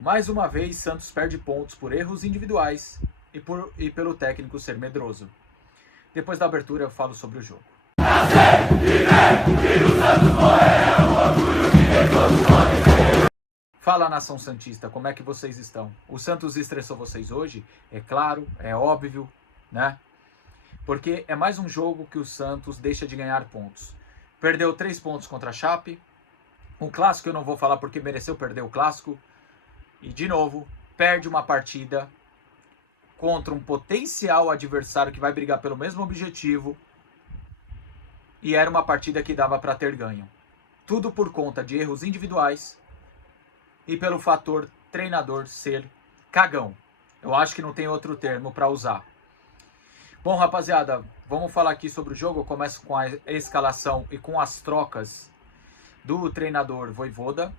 Mais uma vez, Santos perde pontos por erros individuais e pelo técnico ser medroso. Depois da abertura eu falo sobre o jogo. Fala, nação santista, como é que vocês estão? O Santos estressou vocês hoje? É claro, é óbvio, né? Porque é mais um jogo que o Santos deixa de ganhar pontos. Perdeu 3 pontos contra a Chape. Um clássico eu não vou falar porque mereceu perder o clássico. E, de novo, perde uma partida contra um potencial adversário que vai brigar pelo mesmo objetivo. E era uma partida que dava para ter ganho. Tudo por conta de erros individuais e pelo fator treinador ser cagão. Eu acho que não tem outro termo para usar. Bom, rapaziada, vamos falar aqui sobre o jogo. Eu começo com a escalação e com as trocas do treinador Vojvoda.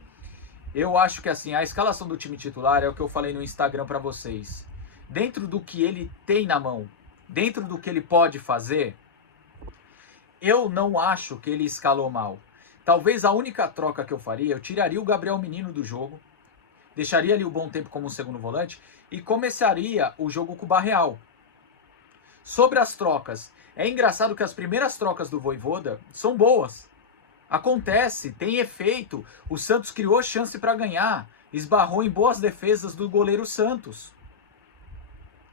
Eu acho que assim, a escalação do time titular é o que eu falei no Instagram para vocês. Dentro do que ele tem na mão, dentro do que ele pode fazer, eu não acho que ele escalou mal. Talvez a única troca que eu faria, eu tiraria o Gabriel Menino do jogo, deixaria ali o Bom Tempo como segundo volante e começaria o jogo com o Barreal. Sobre as trocas, é engraçado que as primeiras trocas do Vojvoda são boas. Acontece, tem efeito. O Santos criou chance para ganhar. Esbarrou em boas defesas do goleiro Santos,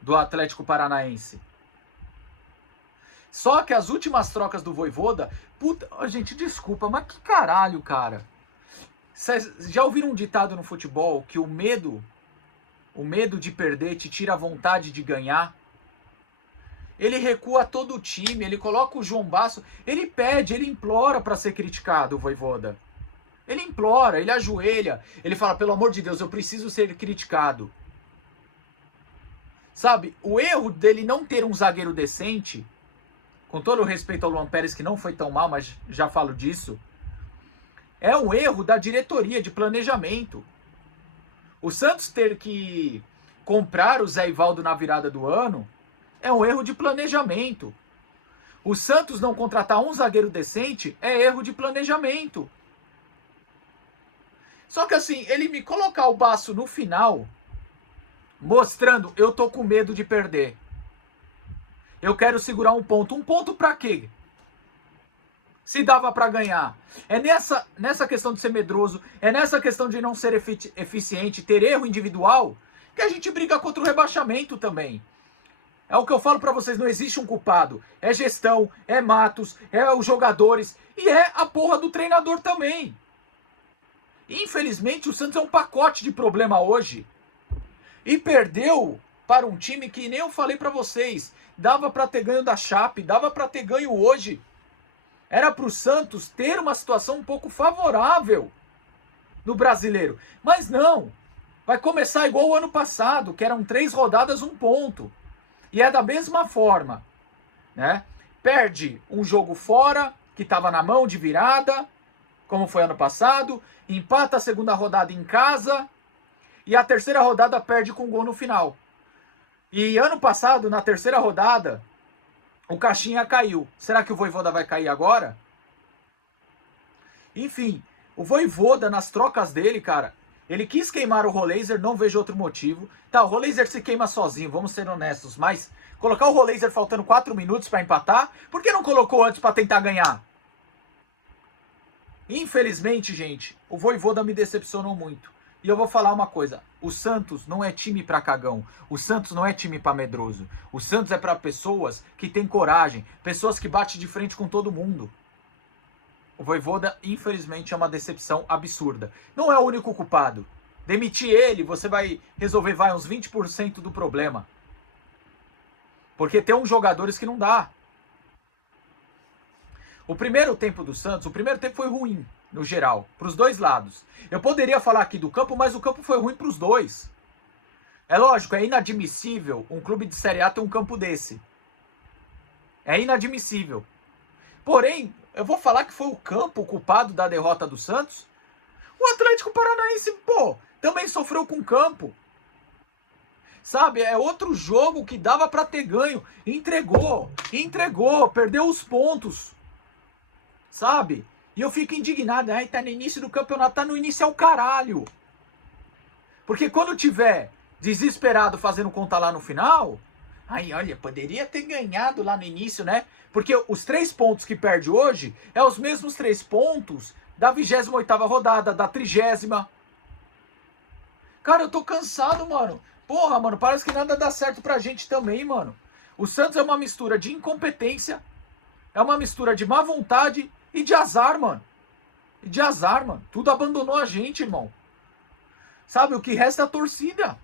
do Atlético Paranaense. Só que as últimas trocas do Vojvoda... Puta, gente, desculpa, mas que caralho, cara. Vocês já ouviram um ditado no futebol que o medo de perder te tira a vontade de ganhar? Ele recua todo o time, ele coloca o João Basso, ele pede, ele implora para ser criticado, o Vojvoda. Ele implora, ele ajoelha, ele fala, pelo amor de Deus, eu preciso ser criticado. Sabe, o erro dele não ter um zagueiro decente, com todo o respeito ao Luan Pérez, que não foi tão mal, mas já falo disso, é um erro da diretoria de planejamento. O Santos ter que comprar o Zé Ivaldo na virada do ano é um erro de planejamento. O Santos não contratar um zagueiro decente é erro de planejamento. Só que assim, ele me colocar o Basso no final, mostrando, eu tô com medo de perder. Eu quero segurar um ponto. Um ponto pra quê? Se dava pra ganhar. É nessa questão de ser medroso, é nessa questão de não ser eficiente, ter erro individual, que a gente briga contra o rebaixamento também. É o que eu falo pra vocês, não existe um culpado. É gestão, é Matos, é os jogadores e é a porra do treinador também. Infelizmente o Santos é um pacote de problema hoje. E perdeu para um time que nem eu falei pra vocês. Dava pra ter ganho da Chape, dava pra ter ganho hoje. Era pro Santos ter uma situação um pouco favorável no Brasileiro. Mas não. Vai começar igual o ano passado, que eram 3 rodadas, 1 ponto. E é da mesma forma, né? Perde um jogo fora, que estava na mão de virada, como foi ano passado, empata a segunda rodada em casa, e a terceira rodada perde com gol no final. E ano passado, na terceira rodada, o Caixinha caiu. Será que o Vojvoda vai cair agora? Enfim, o Vojvoda, nas trocas dele, cara, ele quis queimar o Roleiser, não vejo outro motivo. Tá, o Roleiser se queima sozinho, vamos ser honestos, mas colocar o Roleiser faltando 4 minutos para empatar, por que não colocou antes para tentar ganhar? Infelizmente, gente, o Vojvoda me decepcionou muito. E eu vou falar uma coisa, o Santos não é time para cagão, o Santos não é time para medroso. O Santos é para pessoas que têm coragem, pessoas que batem de frente com todo mundo. O Vojvoda, infelizmente, é uma decepção absurda. Não é o único culpado. Demitir ele, você vai resolver uns 20% do problema. Porque tem uns jogadores que não dá. O primeiro tempo do Santos, o primeiro tempo foi ruim, no geral, para os dois lados. Eu poderia falar aqui do campo, mas o campo foi ruim para os dois. É lógico, é inadmissível um clube de Série A ter um campo desse. É inadmissível. Porém, eu vou falar que foi o campo o culpado da derrota do Santos? O Atlético Paranaense, pô, também sofreu com o campo. Sabe, é outro jogo que dava pra ter ganho. Entregou, perdeu os pontos. Sabe? E eu fico indignado. Ai, tá no início do campeonato. Tá no início é o caralho. Porque quando tiver desesperado fazendo conta lá no final, aí olha, poderia ter ganhado lá no início, né? Porque os 3 pontos que perde hoje é os mesmos 3 pontos da 28ª rodada, da 30ª. Cara, eu tô cansado, mano. Porra, mano, parece que nada dá certo pra gente também, mano. O Santos é uma mistura de incompetência, é uma mistura de má vontade e de azar, mano. E de azar, mano. Tudo abandonou a gente, irmão. Sabe, o que resta é a torcida.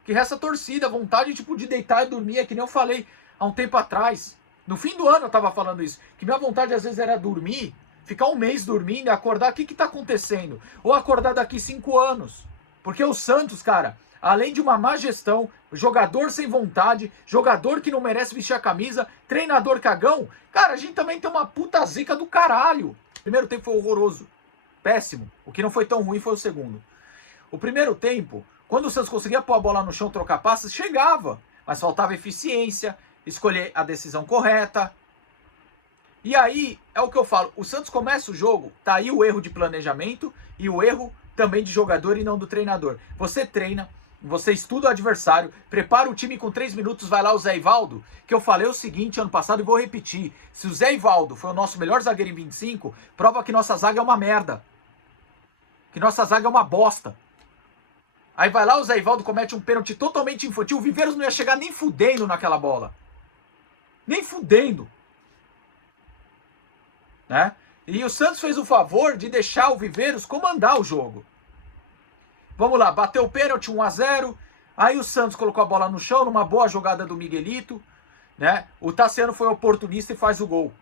O que resta é a torcida, vontade, tipo, de deitar e dormir, é que nem eu falei há um tempo atrás. No fim do ano eu tava falando isso. Que minha vontade às vezes era dormir, ficar um mês dormindo e acordar, o que que tá acontecendo? Ou acordar daqui 5 anos. Porque o Santos, cara, além de uma má gestão, jogador sem vontade, jogador que não merece vestir a camisa, treinador cagão, cara, a gente também tem uma puta zica do caralho. O primeiro tempo foi horroroso, péssimo. O que não foi tão ruim foi o segundo. O primeiro tempo, quando o Santos conseguia pôr a bola no chão, trocar passes, chegava. Mas faltava eficiência, escolher a decisão correta. E aí, é o que eu falo, o Santos começa o jogo, tá aí o erro de planejamento e o erro também de jogador e não do treinador. Você treina, você estuda o adversário, prepara o time com 3 minutos, vai lá o Zé Ivaldo, que eu falei o seguinte ano passado e vou repetir. Se o Zé Ivaldo foi o nosso melhor zagueiro em 25, prova que nossa zaga é uma merda. Que nossa zaga é uma bosta. Aí vai lá o Zé Ivaldo, comete um pênalti totalmente infantil, o Viveiros não ia chegar nem fudendo naquela bola. Nem fudendo. Né? E o Santos fez o favor de deixar o Viveiros comandar o jogo. Vamos lá, bateu o pênalti, 1-0. Aí o Santos colocou a bola no chão, numa boa jogada do Miguelito. Né? O Tassiano foi oportunista e faz o gol.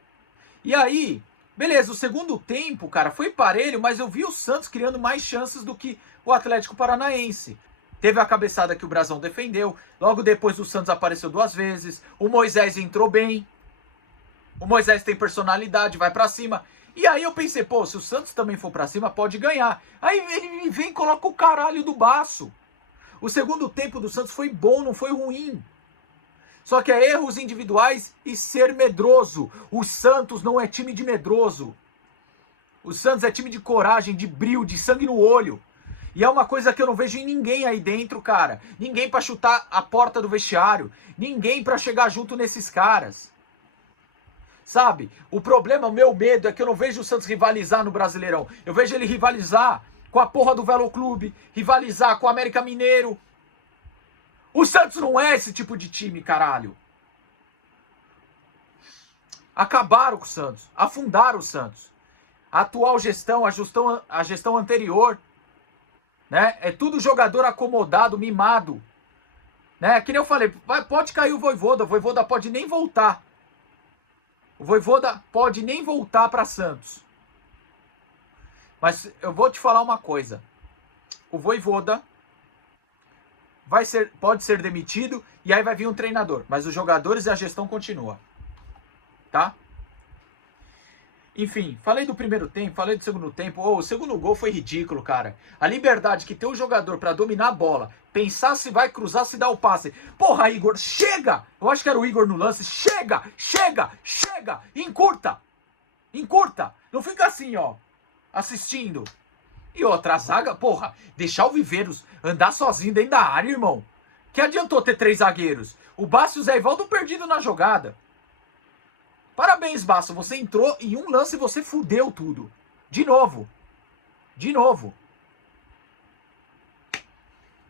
E aí, beleza, o segundo tempo, cara, foi parelho, mas eu vi o Santos criando mais chances do que o Atlético Paranaense. Teve a cabeçada que o Brazão defendeu. Logo depois o Santos apareceu 2 vezes. O Moisés entrou bem. O Moisés tem personalidade, vai pra cima. E aí eu pensei, pô, se o Santos também for pra cima, pode ganhar. Aí ele vem e coloca o caralho do baço. O segundo tempo do Santos foi bom, não foi ruim. Só que é erros individuais e ser medroso. O Santos não é time de medroso. O Santos é time de coragem, de brio, de sangue no olho. E é uma coisa que eu não vejo em ninguém aí dentro, cara. Ninguém pra chutar a porta do vestiário. Ninguém pra chegar junto nesses caras. Sabe? O problema, o meu medo é que eu não vejo o Santos rivalizar no Brasileirão. Eu vejo ele rivalizar com a porra do Velo Clube, rivalizar com o América Mineiro. O Santos não é esse tipo de time, caralho. Acabaram com o Santos, afundaram o Santos. A atual gestão, a gestão anterior, né? É tudo jogador acomodado, mimado. Né? Que nem eu falei, pode cair o Vojvoda pode nem voltar. O Vojvoda pode nem voltar para Santos. Mas eu vou te falar uma coisa. O Vojvoda pode ser demitido e aí vai vir um treinador. Mas os jogadores e a gestão continua. Tá? Enfim, falei do primeiro tempo, falei do segundo tempo. O segundo gol foi ridículo, cara. A liberdade que tem o jogador para dominar a bola, pensar se vai cruzar, se dá o passe. Porra, Igor, chega! Eu acho que era o Igor no lance. Chega! Encurta! Não fica assim, ó, assistindo. E outra, a zaga, porra, deixar o Viveiros andar sozinho dentro da área, irmão. Que adiantou ter 3 zagueiros? O Basso e o Zé Ivaldo perdido na jogada. Parabéns, Basso, você entrou em um lance e você fudeu tudo. De novo.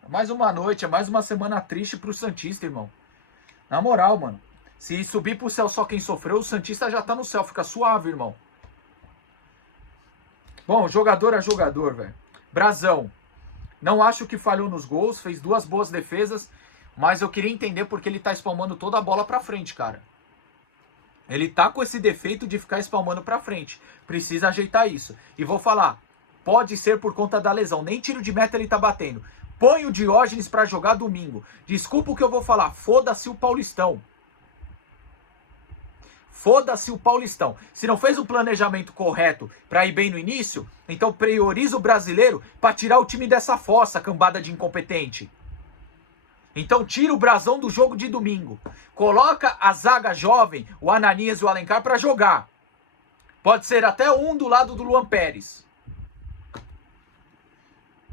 Mais uma noite, é mais uma semana triste pro Santista, irmão. Na moral, mano. Se subir pro céu só quem sofreu, o Santista já tá no céu. Fica suave, irmão. Bom, jogador a jogador, velho. Brazão. Não acho que falhou nos gols, fez 2 boas defesas, mas eu queria entender porque ele tá espalmando toda a bola pra frente, cara. Ele tá com esse defeito de ficar espalmando pra frente. Precisa ajeitar isso. E vou falar, pode ser por conta da lesão. Nem tiro de meta ele tá batendo. Põe o Diógenes pra jogar domingo. Desculpa o que eu vou falar. Foda-se o Paulistão. Foda-se o Paulistão. Se não fez um planejamento correto pra ir bem no início, então prioriza o brasileiro pra tirar o time dessa fossa, cambada de incompetente. Então tira o Brazão do jogo de domingo. Coloca a zaga jovem, o Ananias e o Alencar pra jogar. Pode ser até um do lado do Luan Pérez.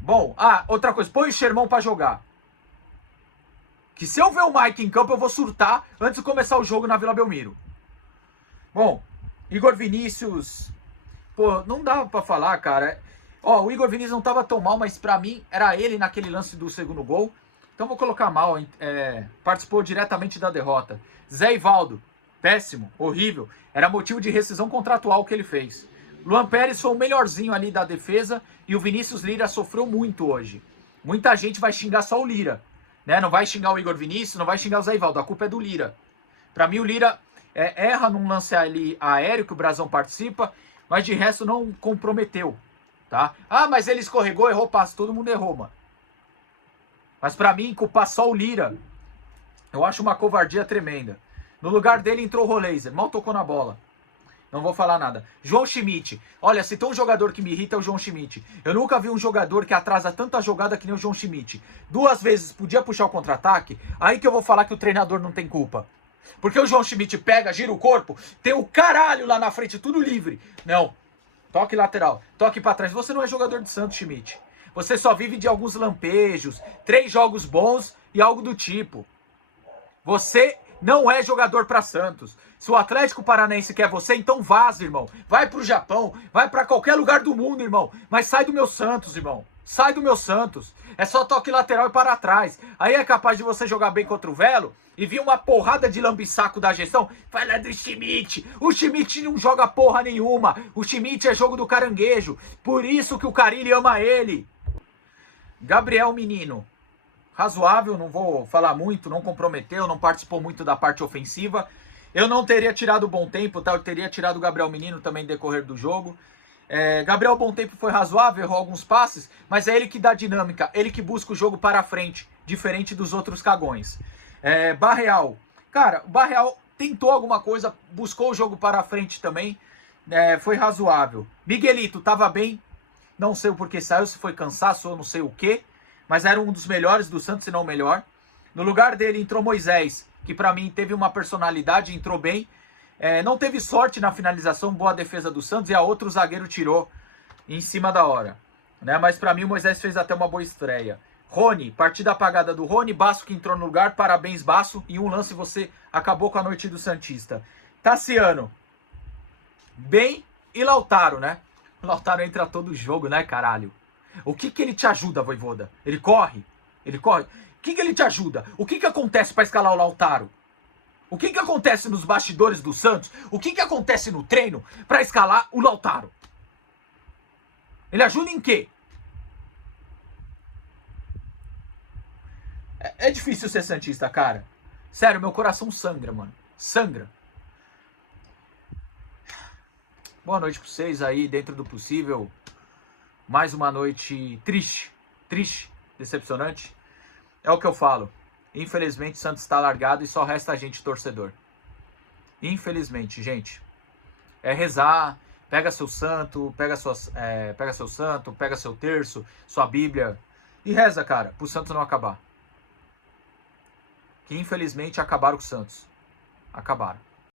Bom, outra coisa, põe o Sherman pra jogar. Que se eu ver o Mike em campo, eu vou surtar antes de começar o jogo na Vila Belmiro. Bom, Igor Vinícius... Pô, não dava pra falar, cara. Ó, o Igor Vinícius não tava tão mal, mas pra mim era ele naquele lance do segundo gol. Então vou colocar mal, participou diretamente da derrota. Zé Ivaldo, péssimo, horrível. Era motivo de rescisão contratual que ele fez. Luan Pérez foi o melhorzinho ali da defesa e o Vinícius Lira sofreu muito hoje. Muita gente vai xingar só o Lira, né? Não vai xingar o Igor Vinícius, não vai xingar o Zé Ivaldo, a culpa é do Lira. Pra mim o Lira erra num lance ali aéreo que o Brasão participa, mas de resto não comprometeu, tá? Mas ele escorregou, errou passe, todo mundo errou, mano. Mas pra mim, culpar só o Lira, eu acho uma covardia tremenda. No lugar dele entrou o Roleiser, mal tocou na bola. Não vou falar nada. João Schmidt. Olha, se tem um jogador que me irrita é o João Schmidt. Eu nunca vi um jogador que atrasa tanta jogada que nem o João Schmidt. 2 vezes podia puxar o contra-ataque, aí que eu vou falar que o treinador não tem culpa. Porque o João Schmidt pega, gira o corpo, tem o caralho lá na frente, tudo livre. Não. Toque lateral, toque pra trás. Você não é jogador de Santos, Schmidt. Você só vive de alguns lampejos, 3 jogos bons e algo do tipo. Você não é jogador pra Santos. Se o Atlético Paranaense quer você, então vaza, irmão. Vai pro Japão, vai pra qualquer lugar do mundo, irmão. Mas sai do meu Santos, irmão. Sai do meu Santos. É só toque lateral e para trás. Aí é capaz de você jogar bem contra o Velo e vir uma porrada de lambisaco da gestão. Fala do Schmidt. O Schmidt não joga porra nenhuma. O Schmidt é jogo do caranguejo. Por isso que o Carille ama ele. Gabriel Menino. Razoável, não vou falar muito, não comprometeu, não participou muito da parte ofensiva. Eu não teria tirado o Bom Tempo, tá? Eu teria tirado o Gabriel Menino também no decorrer do jogo. Gabriel Bom Tempo foi razoável, errou alguns passes, mas é ele que dá dinâmica, ele que busca o jogo para frente, diferente dos outros cagões. Barreal. Cara, o Barreal tentou alguma coisa, buscou o jogo para frente também, foi razoável. Miguelito tava bem, não sei o porquê saiu, se foi cansaço ou não sei o quê, mas era um dos melhores do Santos, se não o melhor. No lugar dele entrou Moisés, que pra mim teve uma personalidade, entrou bem. Não teve sorte na finalização, boa defesa do Santos, e a outro zagueiro tirou em cima da hora. Né? Mas pra mim o Moisés fez até uma boa estreia. Rony, partida apagada do Rony, Basso que entrou no lugar, parabéns Basso. Em um lance você acabou com a noite do Santista. Tassiano, bem, e Lautaro, né? O Lautaro entra todo jogo, né, caralho? O que ele te ajuda, Voivoda? Ele corre? Ele corre? O que ele te ajuda? O que acontece para escalar o Lautaro? O que acontece nos bastidores do Santos? O que acontece no treino para escalar o Lautaro? Ele ajuda em quê? É difícil ser santista, cara. Sério, meu coração sangra, mano. Sangra. Boa noite pra vocês aí, dentro do possível. Mais uma noite triste, decepcionante. É o que eu falo. Infelizmente, o Santos está largado e só resta a gente torcedor. Infelizmente, gente. É rezar, pega seu santo, pega seu santo, pega seu terço, sua Bíblia e reza, cara, pro Santos não acabar. Que infelizmente acabaram com o Santos. Acabaram.